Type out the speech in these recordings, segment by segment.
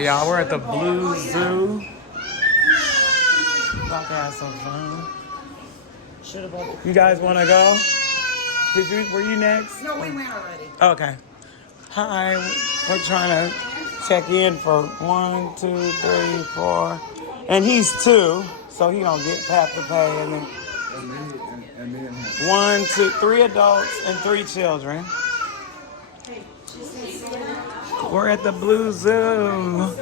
Y'all, we're at the Blue Zoo. About to have some fun. You guys want to go? Were you next? No, we went already. Okay. Hi, we're trying to check in for 1, 2, 3, 4, and he's 2, so he don't have to pay. And then 1, 2, 3 adults and 3 children. We're at the Blue Zoo.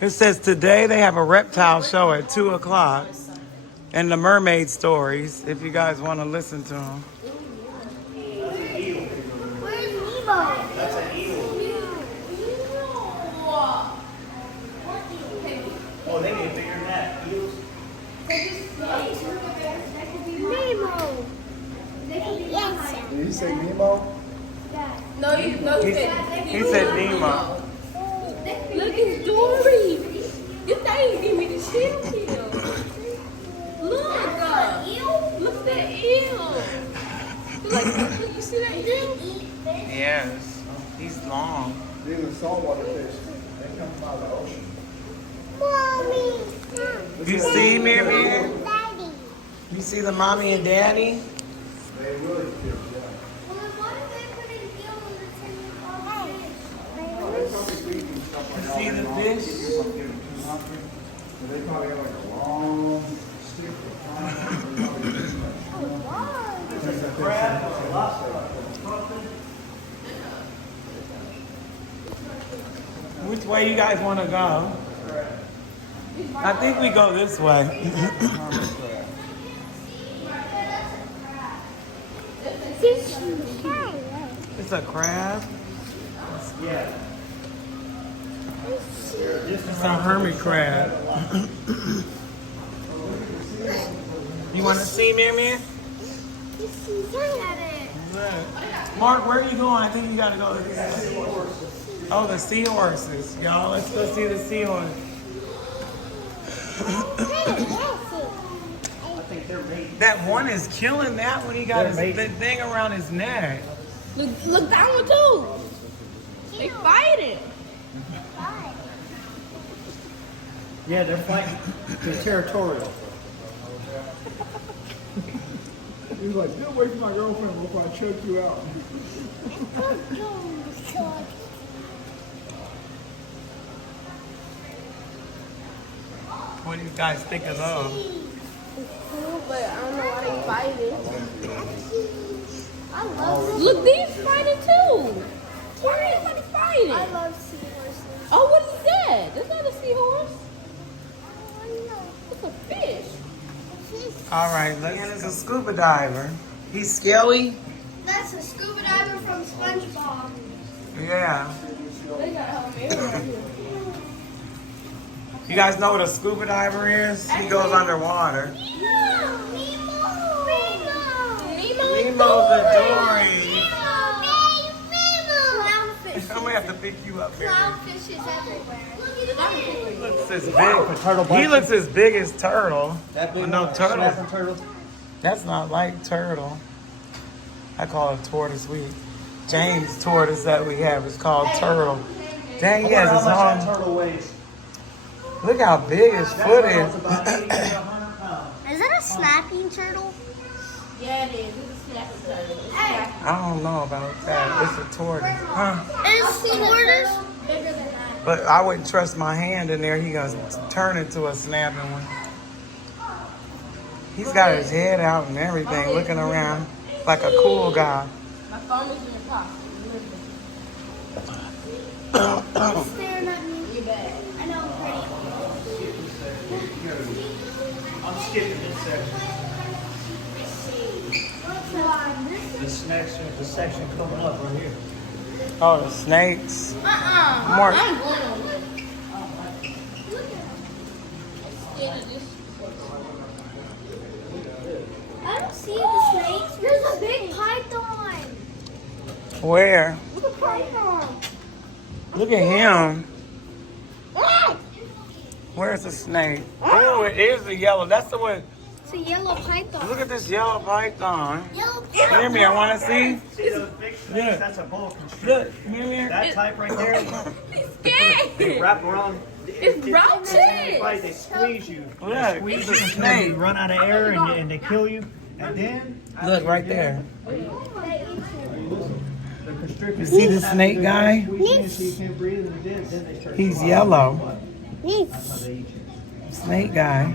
It says today they have a reptile show at 2 o'clock and the mermaid stories, if you guys want to listen to them. Where's Nemo? That's an eel. Oh, they get bigger than that. Eels. Nemo. Yes. Did you say Nemo? No, he said Nemo. Look at Dory. You think give me the shit kill. Look at that eel. Like, you see that eel? Yes, he's long. These are saltwater fish. They come from out of the ocean. Mommy. You see, Miriam? Daddy. You see the mommy and daddy? They really cute, yeah. Well, what if they put an eel in the tin See the fish? They probably have like a long stick or Which way you guys want to go? I think we go this way. It's a crab. Yeah. It's a hermit crab. You want to see Miriam? Mark, where are you going? I think you got to go to the Oh, the seahorses. Y'all, let's go see the seahorse. I think they're mating. That one is killing that when he got his thing around his neck. Look that one too. They fighting. Yeah, they're fighting. They're territorial. He was like, get away from my girlfriend before I choke you out. What do you guys think of those? Cool, but I don't know why they fighting. I love Look, these fighting too. Why are everybody fighting? I love seahorses. Oh, what is that? That's not a seahorse. Oh, no. It's a fish. All right, it's a scuba diver. He's scaly? That's a scuba diver from SpongeBob. Yeah. They got a mirror here. You guys know what a scuba diver is? He goes underwater. Nemo! Nemo's a Dory. Clownfish. I'm gonna have to pick you up here. Clownfish is everywhere. He looks as big. He looks as big as turtle. That big But no one, turtle. snapping turtle. That's not like turtle. I call it tortoise. James tortoise that we have is called turtle. Dang, he has How his much that own. turtle weighs? Look how big his foot That is. turtle's about 80 to 100 pounds. Is that a snapping turtle? Yeah, it is. It's a snapping turtle. It's snapping. I don't know about that. It's a tortoise. Huh? Is tortoise bigger than that? But I wouldn't trust my hand in there. He gonna turn into a snapping one. He's got his head out and everything, looking around like a cool guy. My phone is in your pocket. It's staring at me. You're bad. I know, pretty. I'm skipping this section. The section coming up right here. Oh, the snakes. Mark. I'm going on it. I don't see the snakes. There's a big python. Where? Look at python. Look at him. Where's the snake? Oh, it is the yellow. That's the one It's a yellow python. Look at this yellow python. Yellow Hear me, I want to see. See those big snakes? Yeah. That's a boa constrictor. Look, hear me. That type right there, He's they scared. wrap around. It's roaches. They squeeze you. Look, They squeeze you it's a until snake. you run out of air and they kill you. And then Look right there. the constrictors. You see the snake guy? Squeeze you so you can't breathe, and then they start. He's yellow. Yes. They eat you. Snake guy.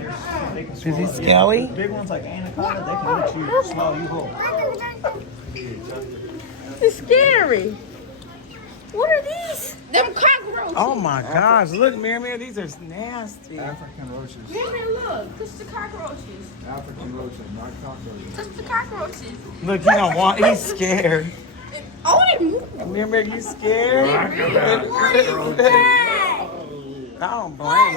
They can Is swallow he you. scaly? The big ones like anaconda, they can eat you, swallow you whole. It's scary. What are these? Them cockroaches. Oh my gosh, look, Miriam, these are nasty. African roaches. Miriam, look. Touch the cockroaches. African roaches, not cockroaches. Touch the cockroaches. Look, he don't want, he's scared. Oh, they move. Miriam, you scared? I don't blame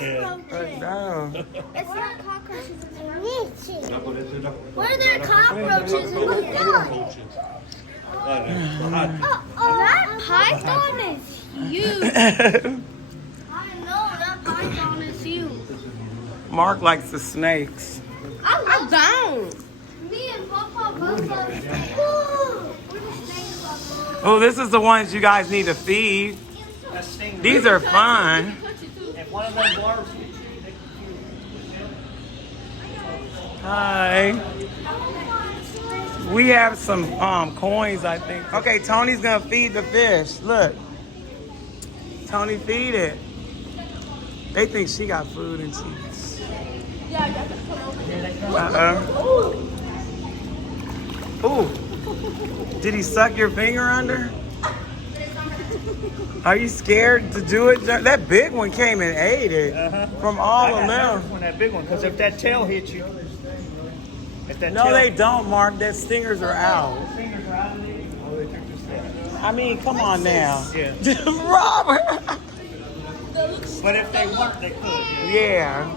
you. No. It's not cockroaches. It's what are there cockroaches in the that python is huge. I know that python is huge. Mark likes the snakes. I don't. Me and Papa both love snakes. Oh, this is the ones you guys need to feed. That stingray. These are fun. If one of them barbs hits you, they can kill you. Hi. We have some coins, I think. Okay, Tony's gonna feed the fish. Look. Tony, feed it. They think she got food and cheese. Ooh. Did he suck your finger under? Are you scared to do it? That big one came and ate it from all of them. When that big one, because if that tail hits you, if that No, tail, they don't, Mark. Their stingers are out. fingers are out of there. Oh, they took this thing. I mean, come on now. Yeah. Robert! But if they weren't, they could. Yeah. Yeah.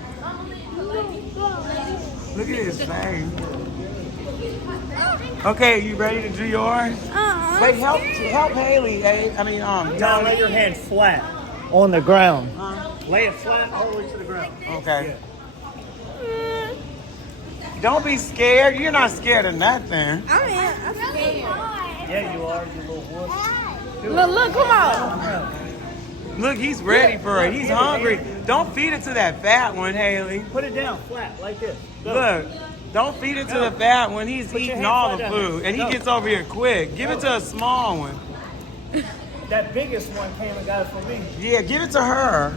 Look at his face. Okay, you ready to do yours? Wait, help Haley. Now lay your hand flat on the ground. Lay it flat all the way to the ground. Okay. Don't be scared. You're not scared of nothing. I'm scared. Yeah, you are, you little wolf. Look, come on. Look, he's ready for it. He's hungry. Don't feed it to that fat one, Haley. Put it down flat like this. Go. Look, don't feed it to the fat one. He's Put your eating hand all flat the down. food. And he Go. gets over here quick. Give it to a small one. That biggest one came and got it from me. Yeah, give it to her.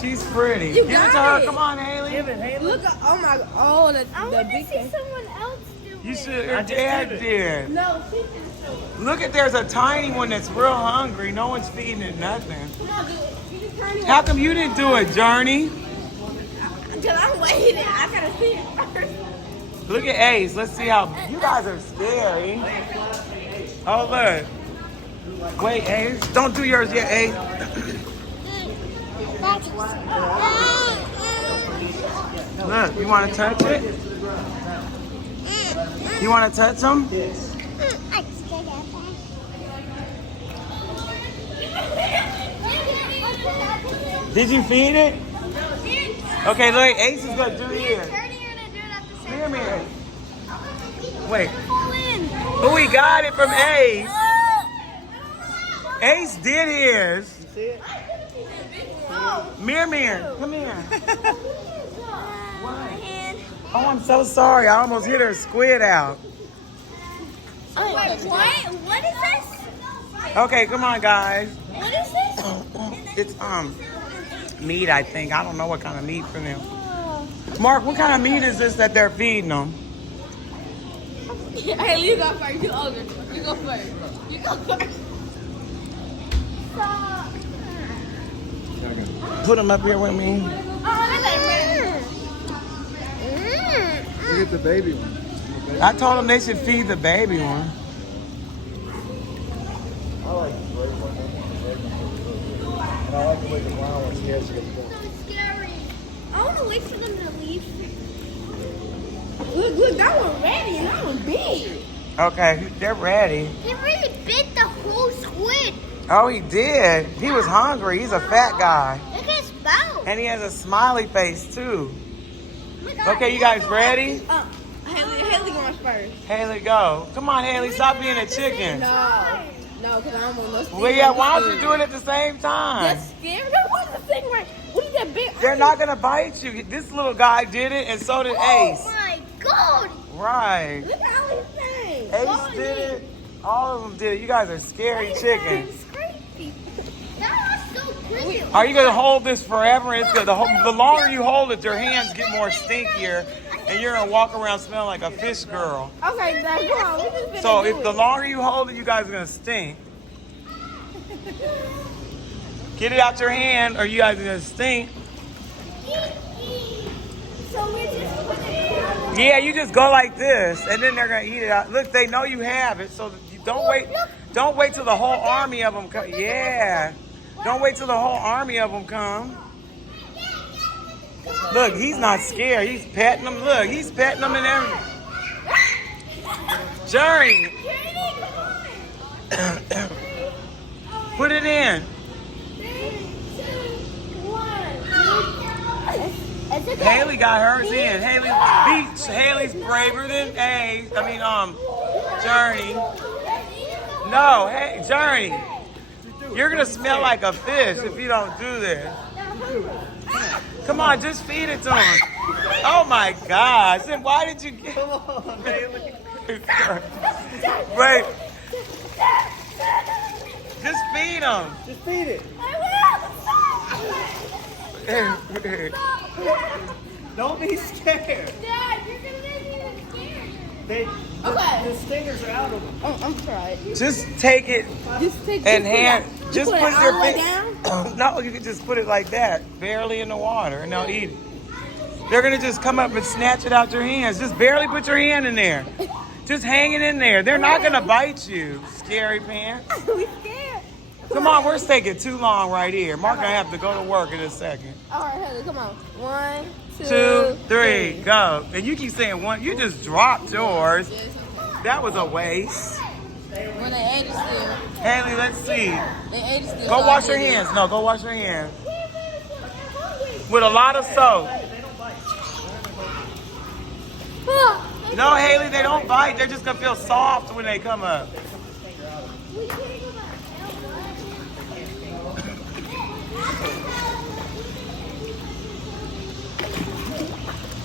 She's pretty. You Give it got to her. it. Come on, Haley. Give it, Haley. Look at, oh my, oh, the I want to big see one. someone else do You it. should. I Her just dad did it. did. No, she Look at, there's a tiny one that's real hungry. No one's feeding it nothing. you can turn it. How come you didn't do it, Journey? Because I'm waiting. I gotta see it first. Look at Ace. Let's see how. You guys are scary. Oh, look. Wait, Ace. Don't do yours yet, Ace. Look, you want to touch it? You want to touch them? Did you feed it? Okay, look, Ace is going to do his. Come here. Wait. Oh, we got it from Ace. Ace did his. You see it? Mir, come here. Oh, I'm so sorry. I almost hit her squid out. Wait, what is this? Okay, come on, guys. What is this? It's meat, I think. I don't know what kind of meat for them. Mark, what kind of meat is this that they're feeding them? Hey, you go first. You older. You go first. You go first. Put them up here with me. Look at the baby one. I told them they should feed the baby one. I like the gray one. And I like the way the brown one scares you. So scary. I want to wait for them to leave. Look, that one ready and that one big. Okay, they're ready. He really bit the whole squid. Oh, he did. He was hungry. He's a fat guy. Look at his mouth. And he has a smiley face, too. Okay, you guys ready? Haley going first. Haley, go. Come on, Haley, stop being a chicken. No, because I'm on those. Well, yeah, why don't you do it at the same time? That's scary. What's the thing right? What is that big? They're not gonna bite you. This little guy did it, and so did Ace. Oh my god! Right. Look at all these things. Ace did it. All of them did it. You guys are scary chickens. It's crazy. That was so creepy. Are you gonna hold this forever? It's good. The longer you hold it, your hands get more stinkier, and you're gonna walk around smelling like a fish girl. Okay, now come on. We just So if the longer you hold it, you guys are gonna stink. Get it out your hand, or you guys are gonna stink. So we're just putting it down. Yeah, you just go like this, and then they're gonna eat it out. Look, they know you have it, so you don't wait. Don't wait till the whole army of them come. Yeah, don't wait till the whole army of them come. Look, he's not scared. He's petting them. Look, he's petting them and everything. Journey, put it in. 3, 2, 1. Haley got hers in. Haley's braver than Journey. No, hey, Journey. You're gonna smell like a fish if you don't do this. Come on, just feed it to him. Oh my gosh! Then why did you get? Come on, Haley. Wait. Just feed him. Just feed it. Don't be scared. Dad, you're gonna make me scared. The stingers are out of them. I'm trying. Just take it Just take and hand. Just put put it all your the way finger. No, you can just put it like that, barely in the water, and they'll eat it. They're gonna just come up and snatch it out your hands. Just barely put your hand in there. Just hang it in there. They're not gonna bite you, scary pants. We scared. Come on, we're taking too long right here. Mark gonna have to go to work in a second. All right, Haley, come on. 1, 2, 3, go. And you keep saying one. You just dropped yours. That was a waste. When they ate it still. Haley, let's see. They ate it still. Go wash your hands. No, go wash your hands. With a lot of soap. No, Haley, they don't bite. They're just gonna feel soft when they come up.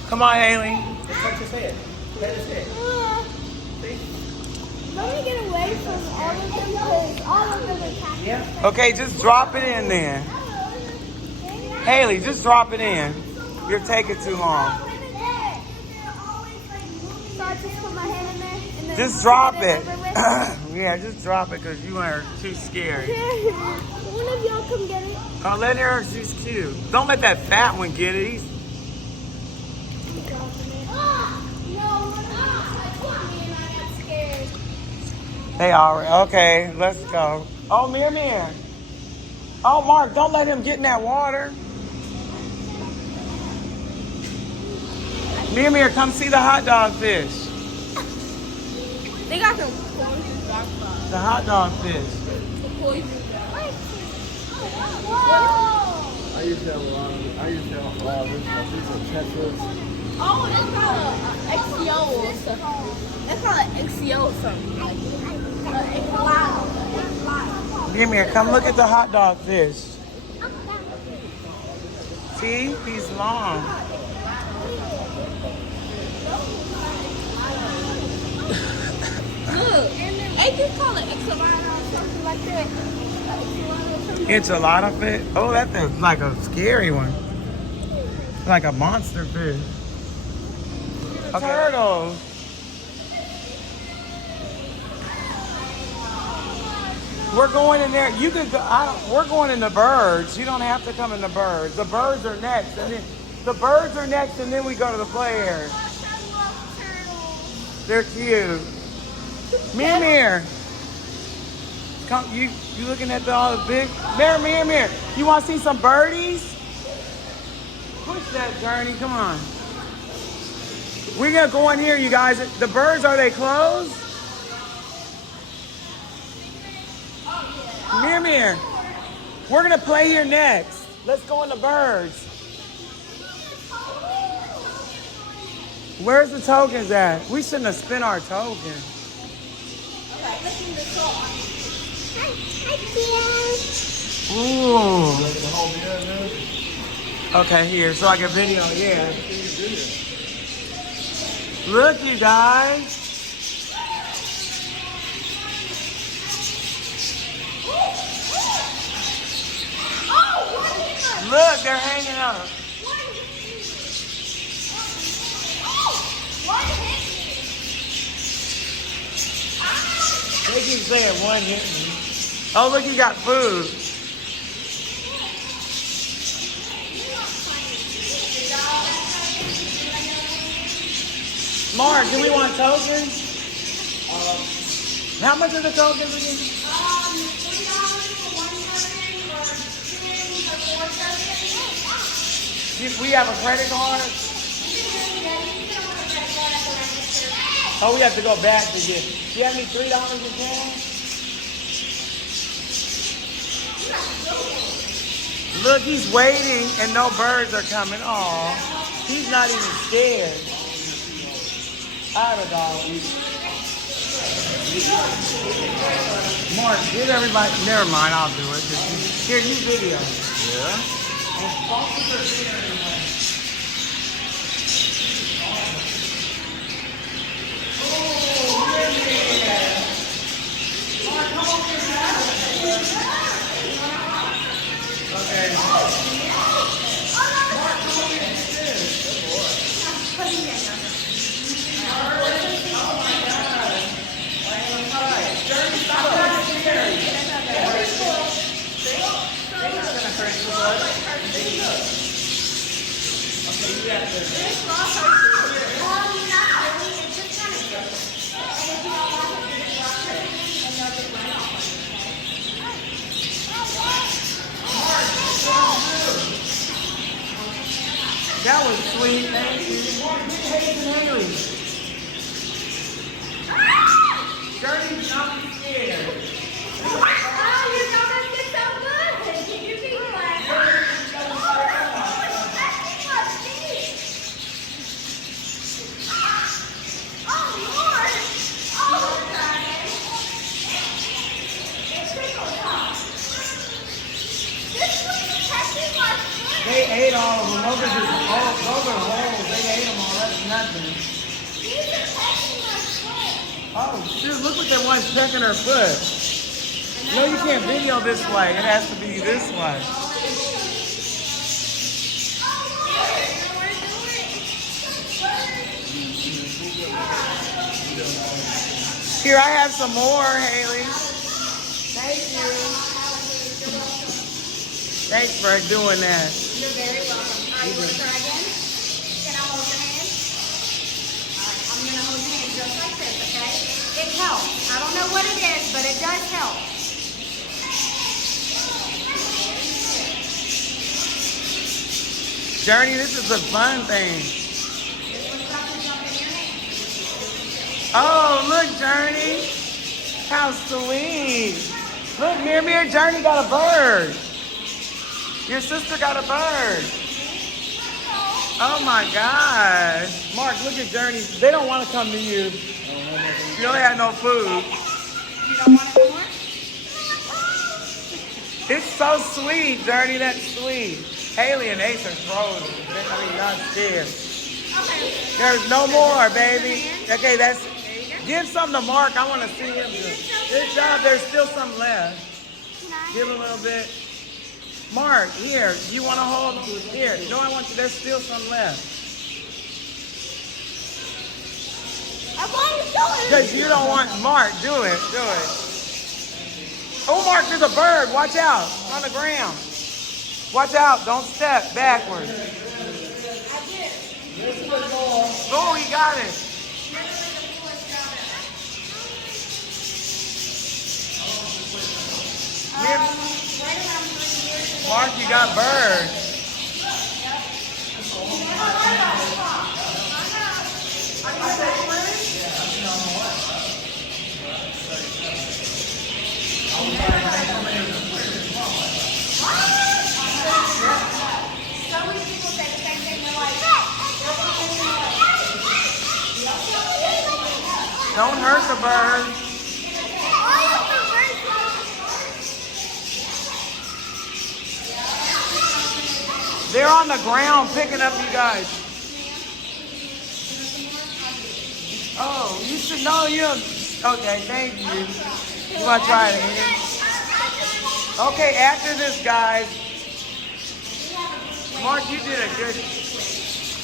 Come on, Haley. Touch his head. Pet his head. Let me get away from all of them because all of them are attacking. Okay, just drop it in there. Haley, just drop it in. You're taking too long. So I just put my hand in there and then Just drop get it. over with? Yeah, just drop it because you are too scary. One of y'all come get it. Oh, let her. She's cute. Don't let that fat one get it. He's... They already. Okay, let's go. Oh, Mir. Oh, Mark, don't let him get in that water. Mir, come see the hot dog fish. They got some poison dark spots. The hot dog fish. Poison. I used to have a lot of these are Tetras. Oh, that's called an XCO or something. That's called an XCO or something. Mir, come look at the hot dog fish. See, he's long. Look, they just call it enchilada or something like that. Enchilada fish? Oh, that thing's like a scary one. Like a monster fish. A turtle. We're going in there. You could go. We're going in the birds. You don't have to come in the birds. The birds are next, and then we go to the play area. They're cute. Mir. Come, you looking at all the big... Mir. You want to see some birdies? Push that, Journey. Come on. We're going to go in here, you guys. The birds, are they closed? Mir. We're going to play here next. Let's go in the birds. Where's the tokens at? We shouldn't have spent our tokens. Okay, looking the song. Ooh. Like the whole deal, man. Okay, here, so I can video, yeah. Look, you guys. Look, they're hanging up. They keep saying one hit me. Oh, look, you got food. Mark, do we want tokens? How much are the tokens again? $3 for one token or 10 for 4 tokens. We have a credit card? Oh, we have to go back to get. Do you have any $3 in cash? Look, he's waiting and no birds are coming. Aw, he's not even scared. I have a dollar. Mark, give everybody. Never mind, I'll do it. Here, you video. Yeah. That was sweet, thank you. Haley. Journey's not scared. Oh, your numbers get so good. You be glad. Oh, Lord. Oh, this was catching my foot. They ate all of them. Those are holes. They ate them all. That's nothing. These are catching my foot. Oh, shoot, look what that one's pecking her foot. No, you can't video this way. It has to be this way. Here, I have some more, Haley. Thank you. Thanks for doing that. You're very welcome. All right, you want to try again? Can I hold your hand? All right, I'm going to hold your hand just like this, okay? It helps. I don't know what it is, but it does help. Journey, this is a fun thing. This one's about to jump in your hand. Oh, look, Journey. How sweet. Look, Mir, Journey got a bird. Your sister got a bird. Oh my gosh. Mark, look at Journey. They don't want to come to you. You only had no food. You don't want it more? It's so sweet, Journey. That's sweet. Haley and Ace are frozen. I mean, not scared. Okay. There's no more, baby. Okay, that's. Give some to Mark. I want to see him do it. Good job. There's still some left. Give a little bit. Mark, here. You want to hold? Here. No, I want you. There's still some left. I want to do it. Because you don't want Mark. Do it. Do it. Oh, Mark, there's a bird. Watch out. It's on the ground. Watch out. Don't step backwards. Oh, he got it. Mark, you got birds. So many people say the same thing. They're like, Don't hurt the bird. They're on the ground picking up you guys. Oh, you should know you. Okay, thank you. You want to try it again? Okay, after this, guys. Mark, you did a good.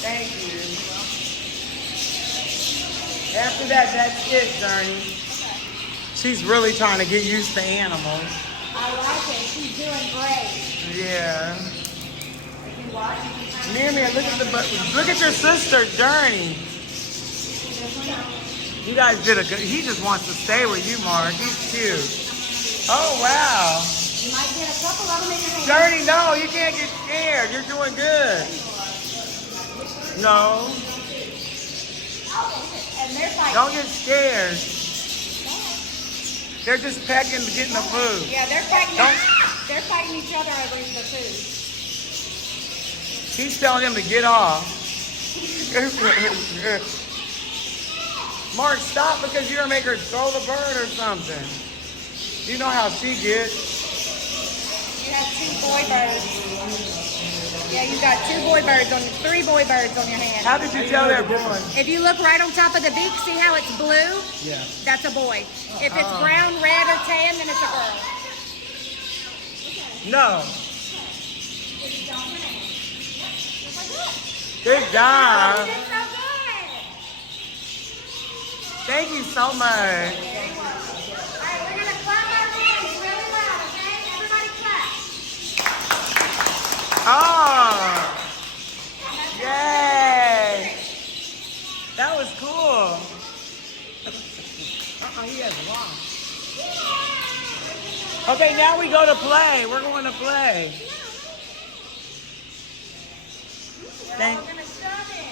Thank you. After that, that's it, Journey. She's really trying to get used to animals. I like it. She's doing great. Yeah. Miriam, look at your sister, Journey. You guys did a good. He just wants to stay with you, Mark. He's cute. Oh wow. You might get a couple of them in your hand. Journey, no, you can't get scared. You're doing good. No. And they're fighting. Don't get scared. They're just pecking to getting the food. Yeah, they're fighting. Don't- They're fighting each other over the food. He's telling him to get off. Mark, stop because you're going to make her throw the bird or something. You know how she gets. You have 2 boy birds. Yeah, you got 2 boy birds on 3 boy birds on your hand. How did you tell that boy? If you look right on top of the beak, see how it's blue? Yeah. That's a boy. If it's brown, red, or tan, then it's a girl. No. Good job. You did so good. Thank you so much. All right, we're going to clap our hands really loud, okay? Everybody clap. Oh. Yay. That was cool. He has one. Okay, now we go to play. We're going to play. Thank. We're going to shove it.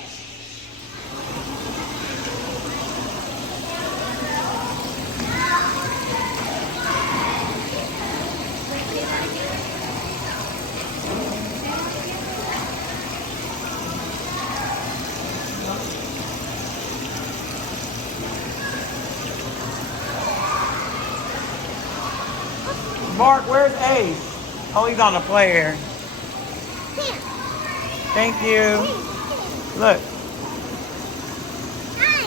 Mark, where's Ace? Oh, he's on the play area. Here. Thank you. Look. Hi.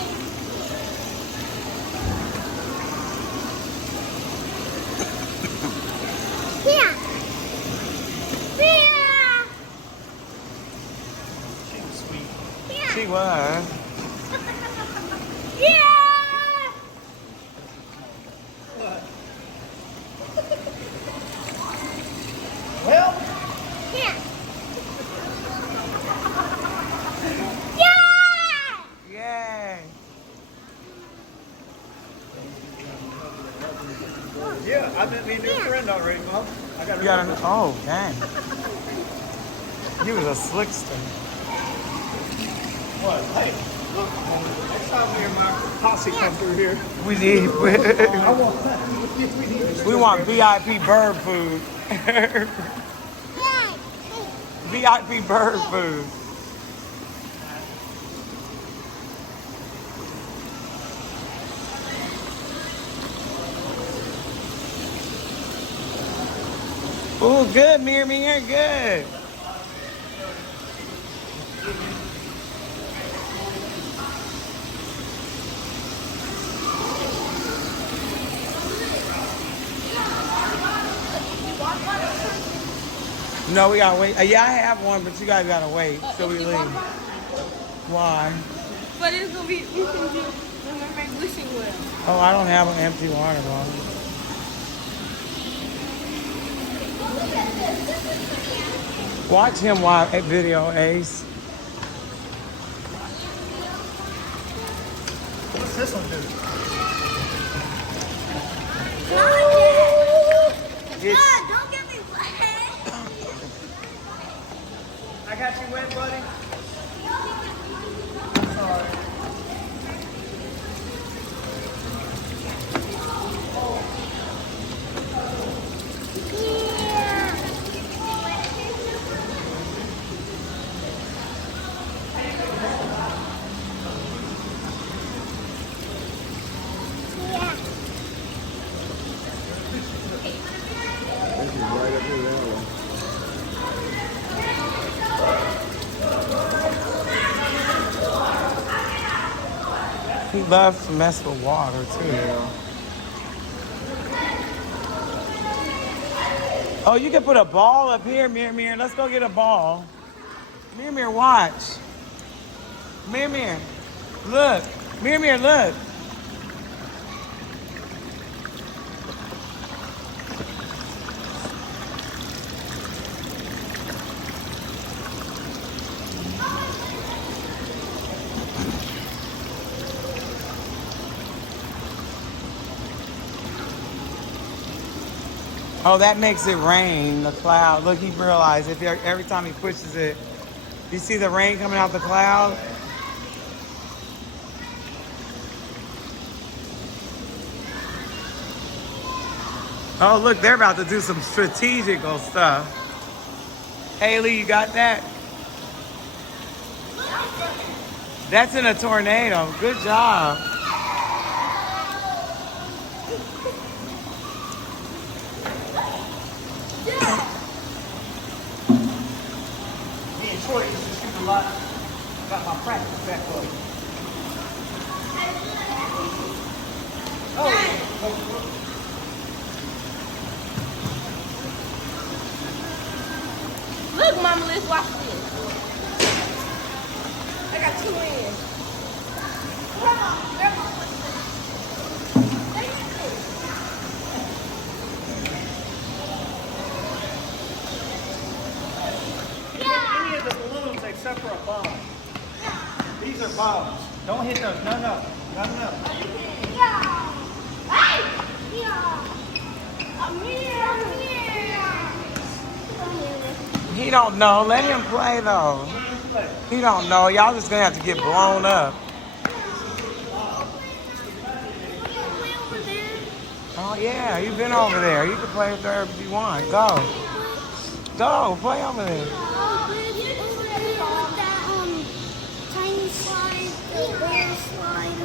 Here. Here. She was sweet. Here. She was. Yeah. Well, Here. Yeah. Yay. yeah, I met me a new friend already, Mom. I got You got an, oh, dang. You was a slickster. What? Hey, look, next time me and my posse come through here, We need, I want that. we want VIP bird food. VIP bird food. Oh, good, Miriam, you're good. No, we gotta wait. Yeah, I have one, but you guys gotta wait till we leave. Why? But it's gonna be, we can do the mermaid wishing well. Oh, I don't have an empty water bottle. Watch him watch a video, Ace. What's this one do? It's, Don't get me wet. I got you wet, buddy. I'm sorry. He loves to mess with water too. Oh, you can put a ball up here, Mir. Let's go get a ball. Mir, watch. Mir, look. Mir, look. Oh, that makes it rain, the cloud. Look, he realized if every time he pushes it, you see the rain coming out the cloud? Oh, look, they're about to do some strategical stuff. Haley, you got that? That's in a tornado. Good job. Me and Troy used to shoot a lot. Got my practice back up. Oh. Look, Mama, let's watch this. I got two in. Come on, Any of the balloons except for a bomb. These are bombs. Don't hit those. No. He don't know. Let him play though. He don't know. Y'all just gonna have to get blown up. Oh yeah, you've been over there. You can play there if you want. Go, play over there.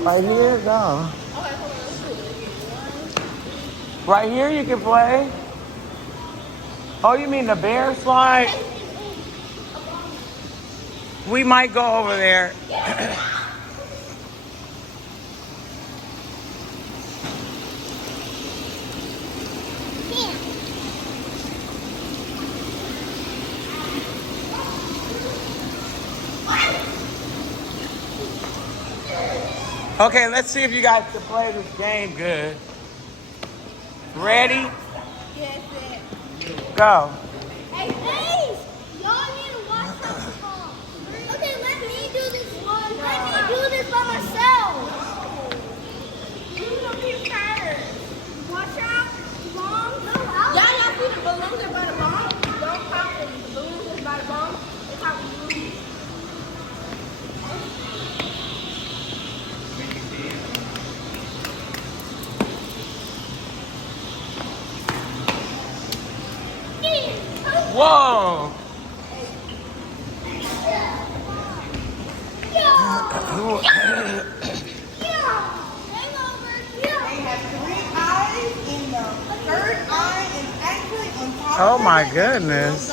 Right here, go. Right here you can play. Oh, you mean the bear slide? We might go over there. Okay, let's see if you guys can play this game good. Ready? Yes, Go. Hey, please! Y'all need to watch the song. Okay, let me do this one. Let me do this by myself. You don't be tired. Watch out. Long. Y'all see the balloons are by the bomb? Don't pop the balloons is by the bomb. It's how we do it. Whoa. Oh my goodness.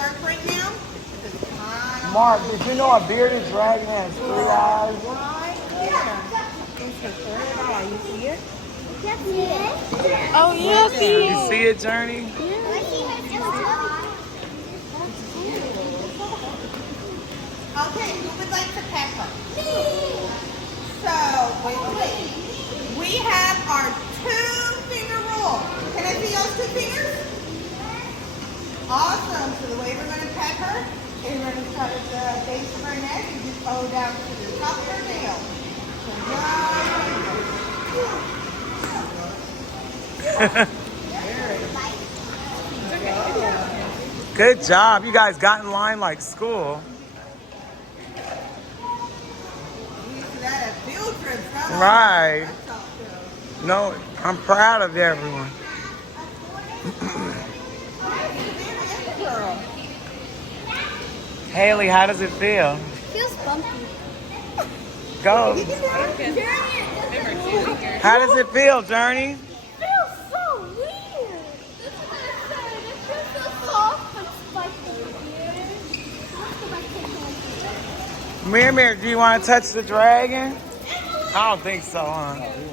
Mark, did you know a bearded dragon has 3 eyes? Oh, yes, You see it, Journey? Okay, who would like to pet her? So, wait. We have our 2-finger rule. Can I see those 2 fingers? Awesome. So the way we're going to pet her is we're going to start at the base of her neck and just go down to the top of her nail. Good job. You guys got in line like school. Right. No, I'm proud of everyone. Haley, how does it feel? Feels bumpy. Go. How does it feel, Journey? Feels so weird. That's what I said. It feels so soft but spiky. Mir, do you want to touch the dragon? I don't think so, huh? No, he